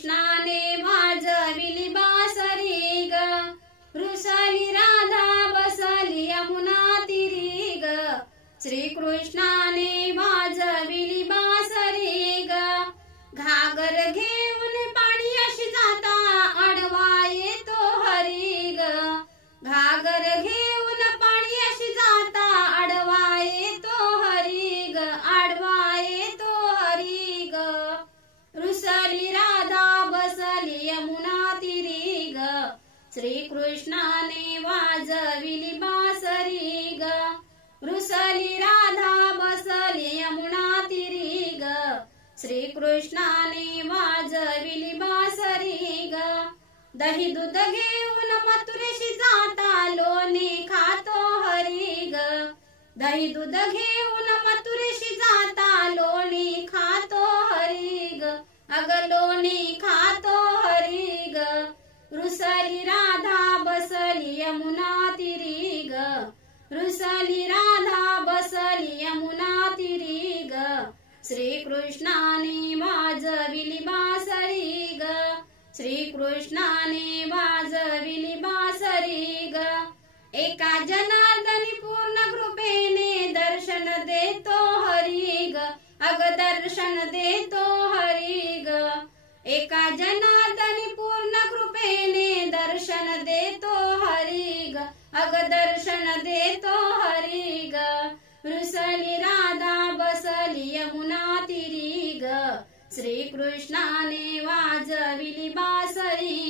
कृष्णाने वाजविली बासरी ग, रुसली राधा बसली यमुना तीरी ग, श्रीकृष्णाने वाजविली बासरी ग, घागर घेऊन पाणी अशी जाता आडवा येतो हरी ग, घागर घेऊन पाणी अशी जाता आडवा येतो हरी ग, आडवा येतो हरी ग, रुसली राधा बसली यमुना तीरी ग, श्रीकृष्णाने वाजविली बासरी ग, रुसली राधा बसली यमुना तीरी ग, श्रीकृष्णाने वाजविली बासरी ग, दही दूध घेऊन मथुरेशी जाता लोणी खातो हरी ग, दही दूध घेऊन मथुरेशी जाता लोणी खातो हरी ग, अग लोणी खातो हरी ग, रुसली राधा बसली यमुना तीरी ग, रुसली राधा बसली यमुना तीरी ग, श्रीकृष्णाने वाजविली बासरी ग, श्रीकृष्णाने वाजविली बासरी ग, एका जनार्दनी पूर्ण कृपेने दर्शन देतो हरी ग, अग दर्शन देतो हरी ग, एका जनार्दनी पूर्ण कृपेने दर्शन देतो हरी ग, अग दर्शन देतो हरी ग, रुसली राधा बसली यमुना तीरी ग, श्रीकृष्णाने वाजविली बासरी